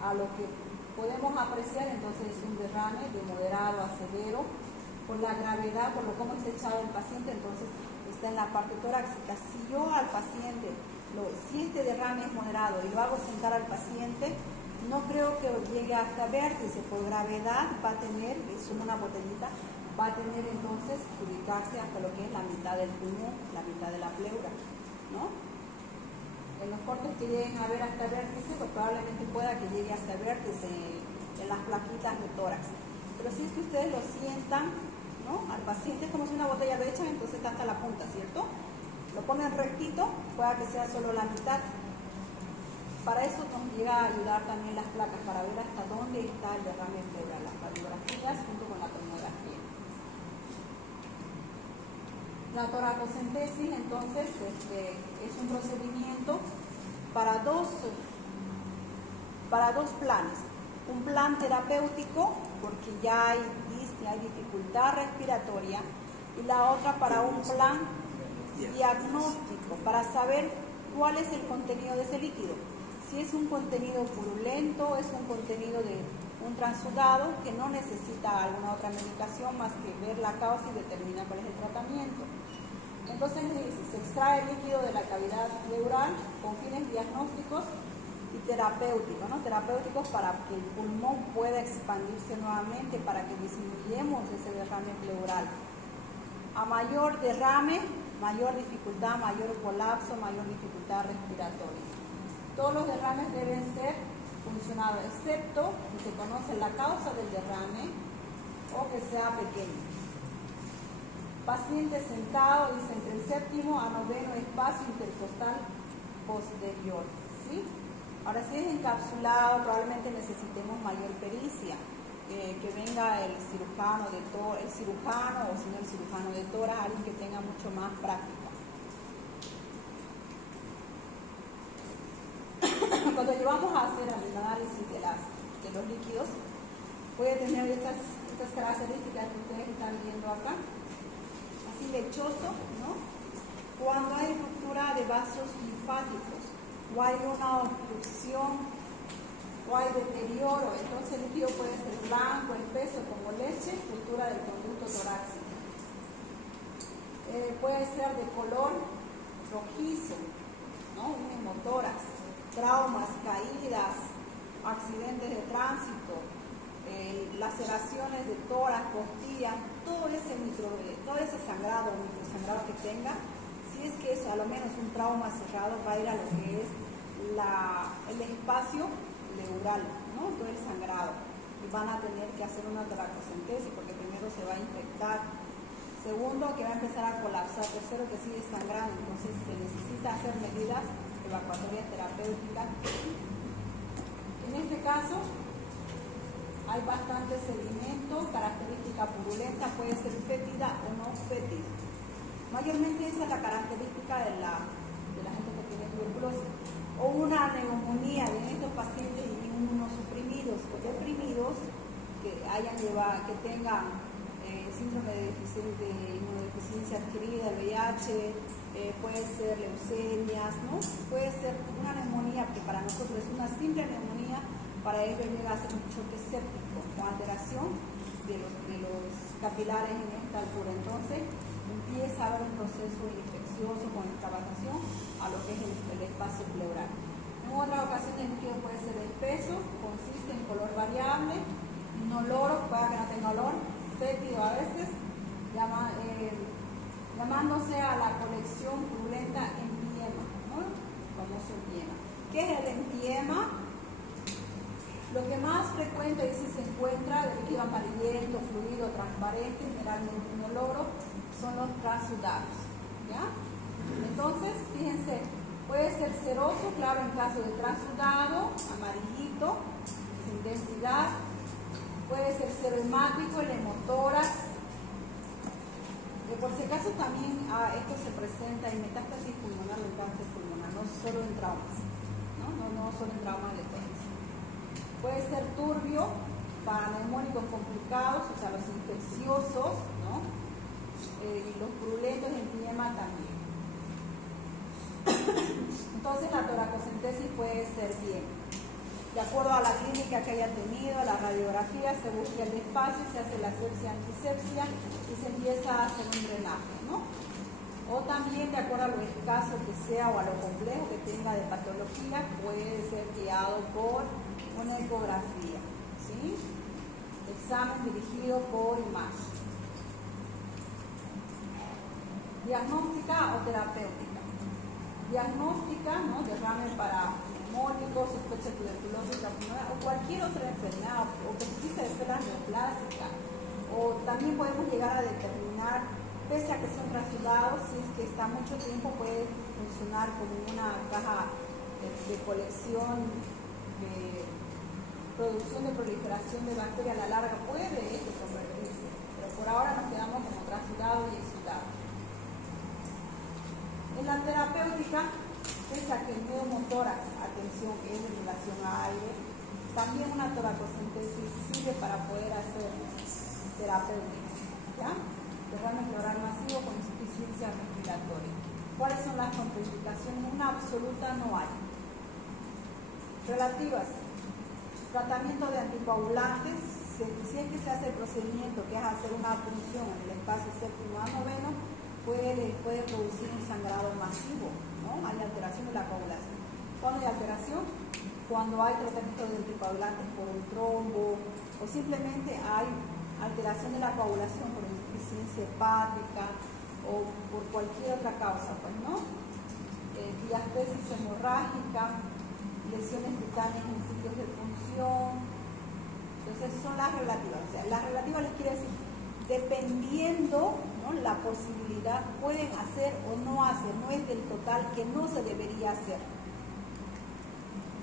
A lo que podemos apreciar entonces es un derrame de moderado a severo por la gravedad, por lo cómo está echado el paciente, entonces está en la parte torácica. Si yo al paciente, si este derrame es moderado y lo hago sentar al paciente, no creo que llegue hasta vértice, por gravedad va a tener, es una botellita, va a tener entonces que ubicarse hasta lo que es la mitad del pulmón, la mitad de la pleura, ¿no? En los cortes que lleguen a ver hasta vértice, pues probablemente pueda que llegue hasta vértice en las plaquitas de tórax. Pero si es que ustedes lo sientan, ¿no? Al paciente es como si una botella de hecha, entonces está hasta la punta, ¿cierto? Lo ponen rectito, pueda que sea solo la mitad. Para eso nos llega a ayudar también las placas, para ver hasta dónde está el derrame pleural, las radiografías junto con la tomografía. La toracocentesis, entonces, es un procedimiento para dos planes. Un plan terapéutico, porque ya hay disnea, hay dificultad respiratoria, y la otra para un plan diagnóstico, para saber cuál es el contenido de ese líquido. Si es un contenido purulento, es un contenido de un transudado que no necesita alguna otra medicación más que ver la causa y determinar cuál es el tratamiento. Entonces se extrae el líquido de la cavidad pleural con fines diagnósticos y terapéuticos, ¿no? Terapéuticos para que el pulmón pueda expandirse nuevamente, para que disminuyamos ese derrame pleural. A mayor derrame, mayor dificultad, mayor colapso, mayor dificultad respiratoria. Todos los derrames deben ser funcionados, excepto que se conoce la causa del derrame o que sea pequeño. Paciente sentado, dice, entre el séptimo a noveno espacio intercostal posterior, ¿sí? Ahora, si es encapsulado, probablemente necesitemos mayor pericia, que venga el cirujano o si no el cirujano de tórax, alguien que tenga mucho más práctica. Cuando llevamos a hacer el análisis de los líquidos, puede tener estas características que ustedes están viendo acá. Así lechoso, ¿no? Cuando hay ruptura de vasos linfáticos o hay una obstrucción o hay deterioro, entonces el líquido puede ser blanco, espeso como leche, ruptura del conducto torácico. puede ser de color rojizo, ¿no? Un hemotórax, traumas, caídas, accidentes de tránsito, laceraciones de tórax, costilla, todo ese sangrado o microsangrado que tenga. Si es que es a lo menos un trauma cerrado, va a ir a lo que es el espacio pleural, ¿no? Todo el sangrado. Y van a tener que hacer una toracocentesis porque primero se va a infectar. Segundo, que va a empezar a colapsar. Tercero, que sigue sangrando. Entonces se necesita hacer medidas evacuatorias terapéuticas. En este caso hay bastante sedimento, característica purulenta, puede ser fétida o no fétida. Mayormente esa es la característica de la gente que tiene tuberculosis. O una neumonía de estos pacientes inmunosuprimidos o deprimidos que tengan síndrome de inmunodeficiencia adquirida, VIH, puede ser leucemias, ¿no? Puede ser una neumonía que para nosotros es una simple neumonía, para ellos llega a ser un choque séptico o alteración de los capilares en esta altura. Entonces empieza a haber un proceso infeccioso con extravasación a lo que es el espacio pleural. En otras ocasiones el líquido puede ser espeso, consiste en color variable, inoloro, puede que no tenga olor, fétido a veces, llamándose a la colección purulenta empiema, ¿no? El famoso empiema. ¿Qué es el empiema? Lo que más frecuente es si se encuentra de líquido amarillento, fluido, transparente, generalmente inoloro, son los trasudados, ¿ya? Entonces, fíjense, puede ser ceroso, claro, en caso de trasudado, amarillito, sin densidad. Puede ser serohemático, el hemotórax. Por si acaso también esto se presenta en metástasis pulmonar o en cáncer pulmonar, no solo en traumas, no solo en traumas letales. Puede ser turbio para neumónicos complicados, o sea, los infecciosos, ¿no? Y los purulentos en empiema también. Entonces la toracocentesis puede ser bien. De acuerdo a la clínica que haya tenido, la radiografía, se busca el espacio, se hace la sepsia-antisepsia y se empieza a hacer un drenaje, ¿no? O también, de acuerdo a lo escaso que sea o a lo complejo que tenga de patología, puede ser guiado por una ecografía, ¿sí? Examen dirigido por imagen. Diagnóstica o terapéutica. Diagnóstica, ¿no? Derrame paraneumónico, sospecha de tuberculosis o cualquier otra enfermedad, o pesquisa de células neoplásicas. O también podemos llegar a determinar, pese a que son trasudados, si es que está mucho tiempo, puede funcionar como una caja de colección, de producción de proliferación de bacterias. A la larga puede convertirse, pero por ahora nos quedamos como trasudado y exudado. En la terapéutica, pese a que el neumotórax, atención, es en relación a aire, también una toracocentesis sirve para poder hacer terapéutica, ¿ya? Derrame pleural masivo con insuficiencia respiratoria. ¿Cuáles son las contraindicaciones? Una absoluta no hay. Relativas. Tratamiento de anticoagulantes. Si es que se hace el procedimiento que es hacer una punción en el espacio séptimo a noveno, puede producir un sangrado masivo, ¿no? Hay alteración de la coagulación. ¿Cuándo hay alteración? Cuando hay tratamiento de anticoagulantes por un trombo o simplemente hay alteración de la coagulación por insuficiencia hepática o por cualquier otra causa, pues, ¿no? Diastesis hemorrágica, lesiones cutáneas en sitios de punción. Entonces son las relativas. O sea, las relativas les quiere decir, dependiendo, ¿no?, la posibilidad, pueden hacer o no hacer, no es del total que no se debería hacer.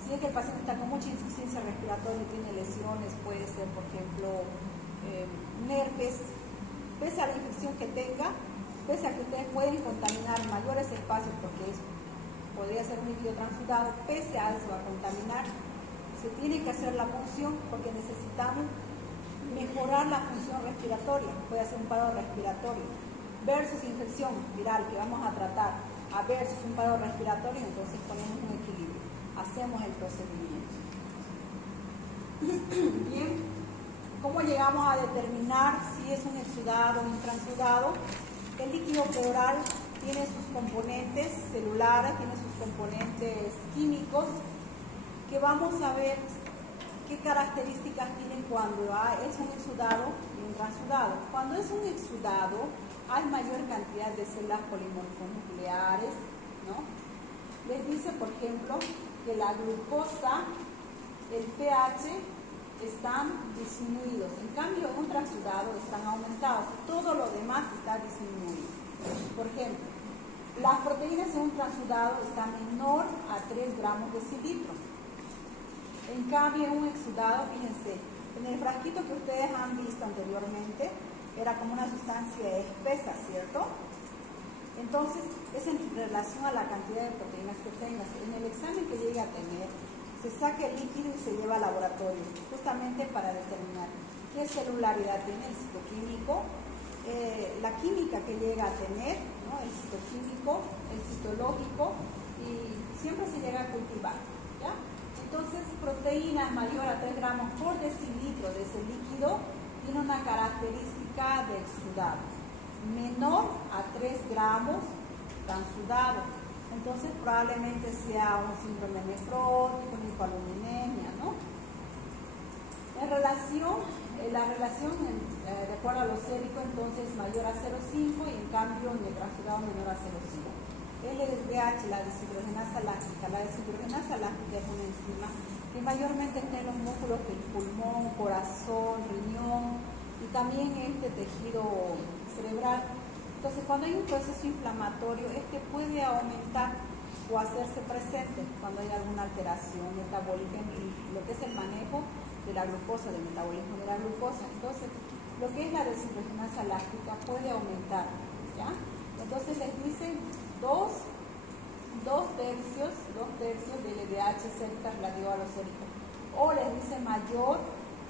Si es que el paciente está con mucha insuficiencia respiratoria y tiene lesiones, puede ser, por ejemplo, nervios, pese a la infección que tenga, pese a que ustedes pueden contaminar mayores espacios, porque podría ser un líquido transudado, pese a eso, a contaminar, se tiene que hacer la punción porque necesitamos mejorar la función respiratoria. Puede hacer un paro respiratorio versus infección viral que vamos a tratar, a versus un paro respiratorio, entonces ponemos un equilibrio, hacemos el procedimiento. Bien, ¿cómo llegamos a determinar si es un exudado o un transudado? El líquido pleural tiene sus componentes celulares, tiene sus componentes químicos, que vamos a ver qué características tiene cuando es un exudado y un transudado. Cuando es un exudado, hay mayor cantidad de células polimorfonucleares, ¿no? Les dice, por ejemplo, que la glucosa, el pH, están disminuidos. En cambio, en un transudado están aumentados. Todo lo demás está disminuido. Por ejemplo, las proteínas en un transudado están menor a 3 gramos de cilitro. En cambio, en un exudado, fíjense, en el frasquito que ustedes han visto anteriormente, era como una sustancia espesa, ¿cierto? Entonces, es en relación a la cantidad de proteínas que tengas. En el examen que llegue a tener, se saca el líquido y se lleva al laboratorio, justamente para determinar qué celularidad tiene el citoquímico, la química que llega a tener, ¿no? El citoquímico, el citológico, y siempre se llega a cultivar, ¿ya? Entonces, proteína mayor a 3 gramos por decilitro de ese líquido tiene una característica de exudado. Menor a 3 gramos, transudado. Entonces, probablemente sea un síndrome nefrótico, una hipoaluminemia, ¿no? La relación, de acuerdo a lo sérico, entonces mayor a 0,5 y en cambio en el transudado menor a 0,5. LDH, la deshidrogenasa láctica. La deshidrogenasa láctica es una enzima que mayormente está en los músculos del pulmón, corazón, riñón y también este tejido cerebral. Entonces, cuando hay un proceso inflamatorio, este puede aumentar o hacerse presente cuando hay alguna alteración metabólica en lo que es el manejo de la glucosa, del metabolismo de la glucosa. Entonces, lo que es la deshidrogenasa láctica puede aumentar, ¿ya? Entonces, les dicen dos tercios del LDH cerca relativo a lo sérico, o les dice mayor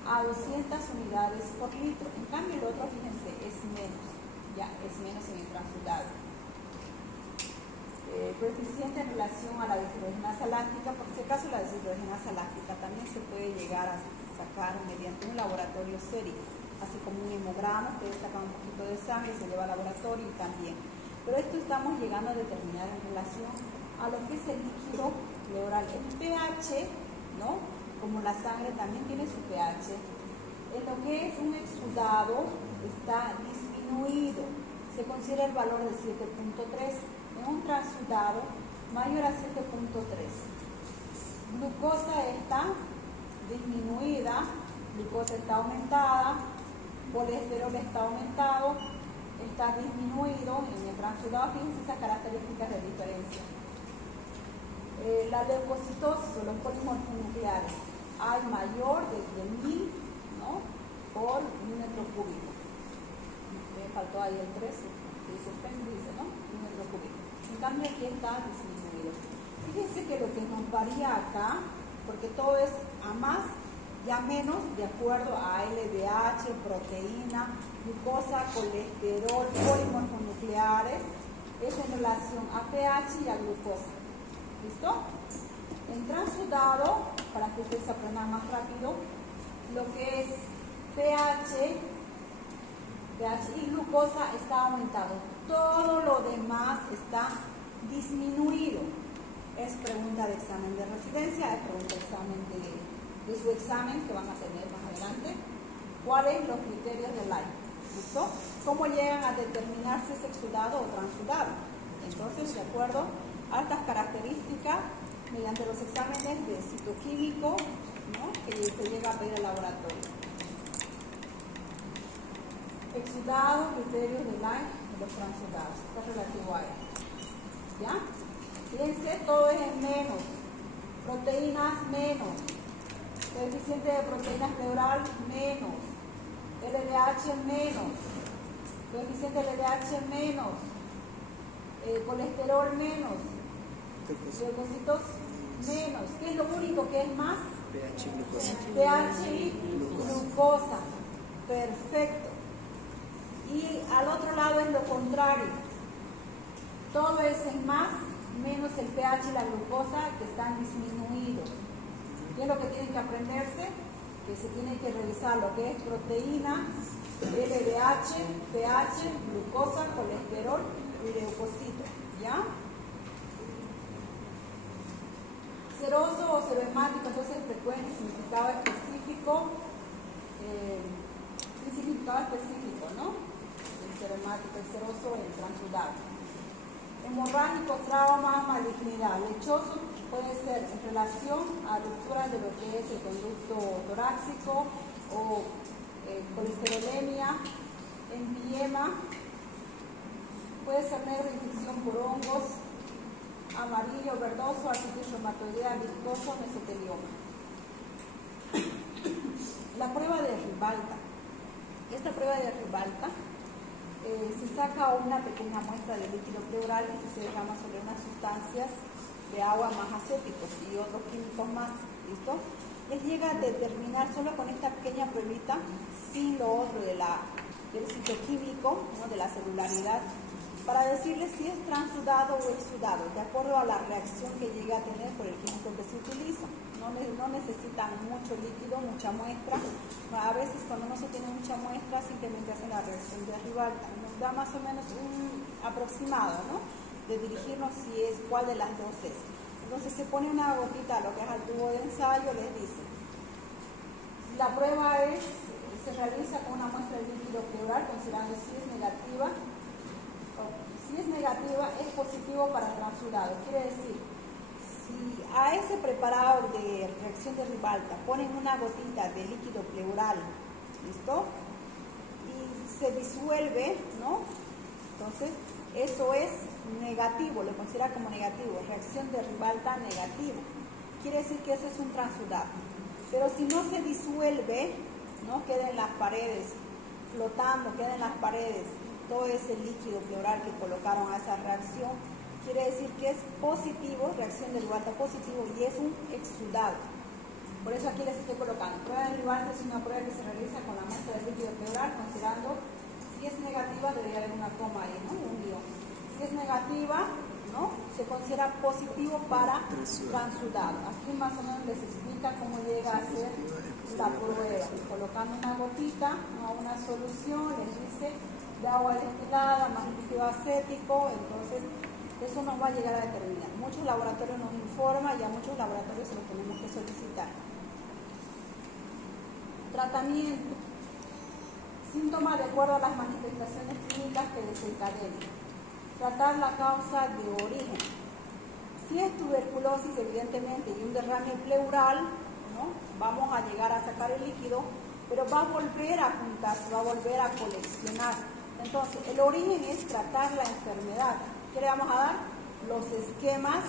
a 200 unidades por litro. En cambio, el otro, fíjense, es menos, ya es menos en el transudado. Coeficiente en relación a la deshidrogenasa láctica, por si acaso la deshidrogenasa láctica también se puede llegar a sacar mediante un laboratorio sérico, así como un hemograma. Ustedes sacan un poquito de sangre, se lleva al laboratorio y también. Pero esto estamos llegando a determinar en relación a lo que es el líquido pleural. El pH, ¿no? Como la sangre también tiene su pH, en lo que es un exudado está disminuido. Se considera el valor de 7.3. En un transudado mayor a 7.3. Glucosa está disminuida, glucosa está aumentada, colesterol está aumentado, está disminuido. En el transudado, fíjense esas características de diferencia. La leucocitosis o los polimorfonucleares hay mayor de 10.000, ¿no? por milímetro cúbico. Me faltó ahí el 13, dice, ¿no? Milímetro cúbico. En cambio, aquí está disminuido. Fíjense que lo que nos varía acá, porque todo es a más y a menos de acuerdo a LDH, proteína, glucosa, colesterol, polimorfonucleares, es en relación a pH y a glucosa. ¿Listo? En transudado, para que ustedes aprendan más rápido, lo que es pH y glucosa está aumentado. Todo lo demás está disminuido. Es pregunta de examen de residencia, es pregunta de examen de su examen que van a tener más adelante. ¿Cuáles los criterios de Light? ¿Listo? ¿Cómo llegan a determinar si es exudado o transudado? Entonces, de acuerdo a estas características, mediante los exámenes de citoquímico, ¿no? que se llega a pedir al laboratorio. Exudado, criterios de Light de los transudados. Está relativo a esto. ¿Ya? Fíjense, todo es en menos. Proteínas, menos. Coeficiente de proteínas pleural, menos. LDH, menos. Coeficiente de LDH, menos. Colesterol, menos. Leucocitos, menos. ¿Qué es lo único que es más? pH y glucosa. pH y glucosa. Perfecto. Y al otro lado es lo contrario. Todo es en más, menos el pH y la glucosa que están disminuidos. ¿Qué es lo que tienen que aprenderse? Que se tiene que revisar lo que es proteína, LDH pH, glucosa, colesterol y leucocitos, ¿ya? Seroso o serohemático, entonces frecuente, significado específico, ¿no? El serohemático, el seroso, el transudado. Hemorrágico, trauma, malignidad. Lechoso puede ser en relación a rupturas de lo que es el conducto torácico o colesterolemia, empiema, puede ser negro, infección por hongos, amarillo, verdoso, artritis reumatoidea, viscoso, mesotelioma. La prueba de Ribalta. Esta prueba de Ribalta se saca una pequeña muestra de líquido pleural que se derrama sobre unas sustancias de agua más acéticos y otros químicos más, ¿listo? Él llega a determinar solo con esta pequeña pruebita, sin lo otro del citoquímico, ¿no? De la celularidad, para decirle si es transudado o exsudado, de acuerdo a la reacción que llega a tener por el químico que se utiliza. No necesitan mucho líquido, mucha muestra. A veces cuando no se tiene mucha muestra, simplemente hacen la reacción de Ribalta. Nos da más o menos un aproximado, ¿no? De dirigirnos si es cuál de las dos es. Entonces se pone una gotita a lo que es al tubo de ensayo, les dice. La prueba se realiza con una muestra de líquido pleural, considerando si es negativa. Si es negativa, es positivo para transudado. Quiere decir, si a ese preparado de reacción de Ribalta ponen una gotita de líquido pleural, ¿listo? Y se disuelve, ¿no? Entonces, eso es negativo, lo considera como negativo, reacción de Ribalta negativa. Quiere decir que eso es un transudado. Pero si no se disuelve, ¿no? Queda en las paredes, flotando, queda en las paredes todo ese líquido pleural que colocaron a esa reacción, quiere decir que es positivo, reacción de Ribalta positivo, y es un exsudado. Por eso aquí les estoy colocando. Prueba de Ribalta es una prueba que se realiza con la muestra de líquido pleural, considerando si es negativa, debería haber una coma ahí, ¿no? Un guión. Si es negativa, ¿no? Se considera positivo para transudado. Aquí más o menos les explica cómo llega a ser la prueba. Colocando una gotita, ¿no? Una solución, les dice de agua destilada, más líquido acético, entonces eso nos va a llegar a determinar. Muchos laboratorios nos informan y a muchos laboratorios se los tenemos que solicitar. Tratamiento. Síntomas de acuerdo a las manifestaciones clínicas que desencadenen. Tratar la causa de origen. Si es tuberculosis, evidentemente, y un derrame pleural, ¿no? Vamos a llegar a sacar el líquido, pero va a volver a juntarse, va a volver a coleccionar. Entonces, el origen es tratar la enfermedad. ¿Qué le vamos a dar? Los esquemas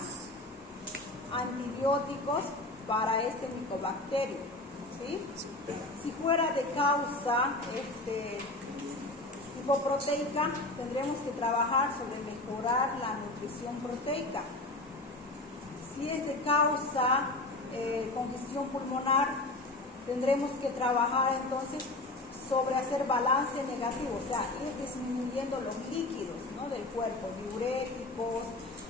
antibióticos para este micobacterio, ¿sí? Si fuera de causa hipoproteica, tendremos que trabajar sobre mejorar la nutrición proteica. Si es de causa congestión pulmonar, tendremos que trabajar entonces sobre hacer balance negativo, o sea, ir disminuyendo los líquidos, ¿no? Del cuerpo, diuréticos,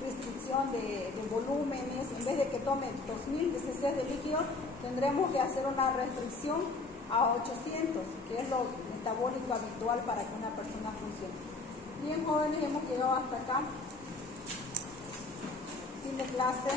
restricción de volúmenes. En vez de que tome 2000 cc de líquido, tendremos que hacer una restricción a 800, que es lo metabólico habitual para que una persona funcione. Bien, jóvenes, hemos llegado hasta acá. Fin de clase.